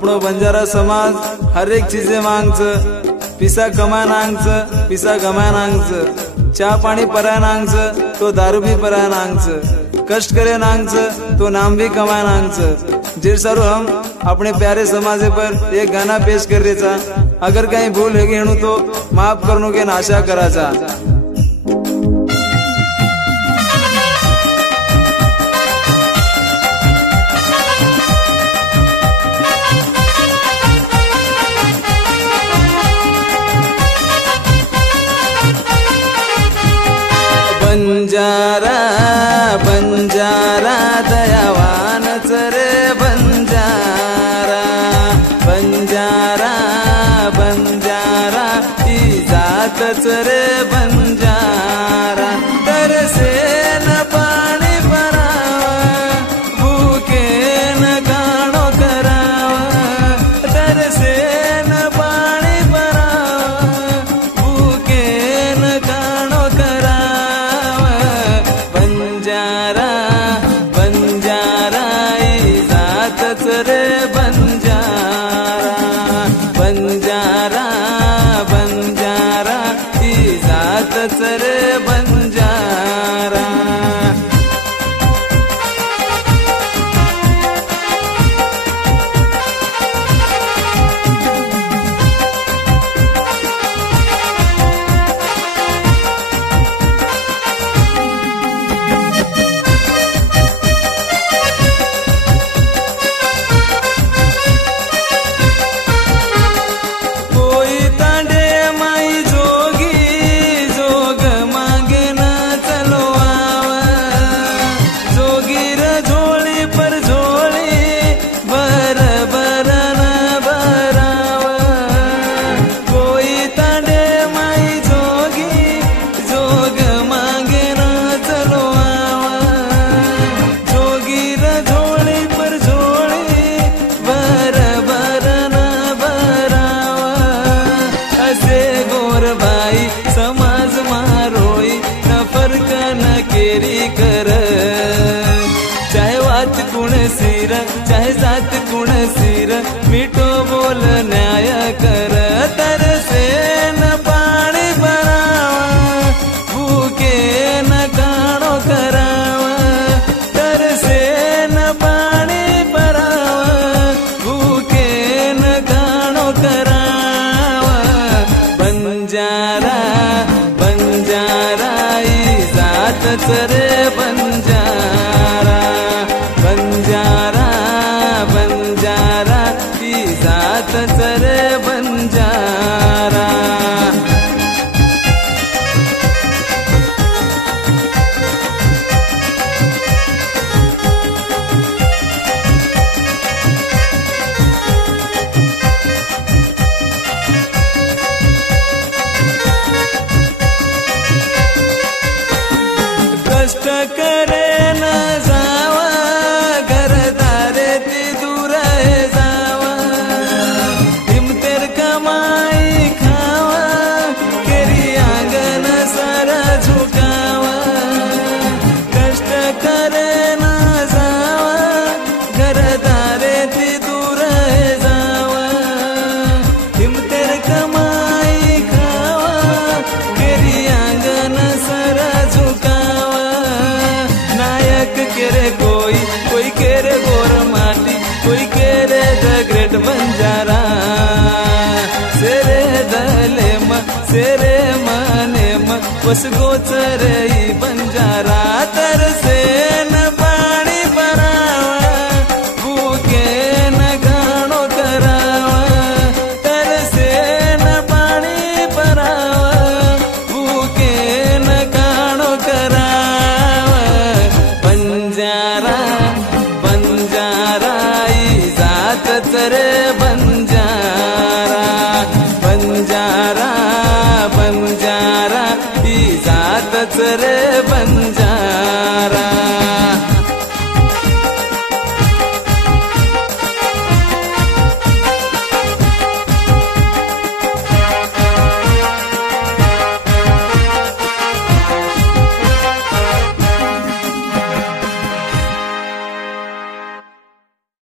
अपनो बंजारा समाज हर एक चीजें मांगच, पिसा कमा नांगच, पिसा कमा नांगच, चा पानी परा नांगच, तो दारू भी परा नांगच, कष्ट करे नांगच, तो नाम भी कमा नांगच। जिर सारू हम अपने प्यारे समाज पर एक गाना पेश कर रहे चा। अगर कहीं भूल है गेणु तो माफ करनो के आशा करा चा। बंजारा बंजारा दयावान रे बंजारा, बंजारा बंजारा ई जातच रे बंजारा। तरसे न पाणी भरावा, भूके न गाणो करावा, तरसे न पाणी भरावा, भूके न गाणो करावा। बंजारा बंजारा ई जातच रे बंजारा, बंजारा बंजारा ई जातच रे बंजारा। चाहे वात कुण सिर चाहे जात कुण सिर, मीठो बोल न्याय कर। तरसे न पाणी भरावा, भूके न गाणो करावा, तरसे न पाणी भरावा, भूके न गाणो करावा। बंजारा बंजारा ई जातच रे बंजारा, बंजारा बंजारा ई जातच रे बंजारा। कष्ट करे न जावा, घरदारे ती दूर जावा, हिमतेर कमाई खावा, केरी आंगन सारा झुकावा। कष्ट करे न जावा, घरदारे ती दूर जावा, हिमतेर कमाई खावा, केरी आंगन सारा झुकावा। नायक केरे कोई केरे गोर माटी, कोई केरे द ग्रेट बंजारा। सेरे दले म सेरे मने म बस गोचरे ई बंजारा। तरसे न पाणी भरावा, भूके न गाणो करावा, तरसे न पाणी भरावा, भूके न गाणो करावा। बंजारा बंजारा ई जातच रे बंजारा, बंजारा बंजारा ई जातच रे बंजारा।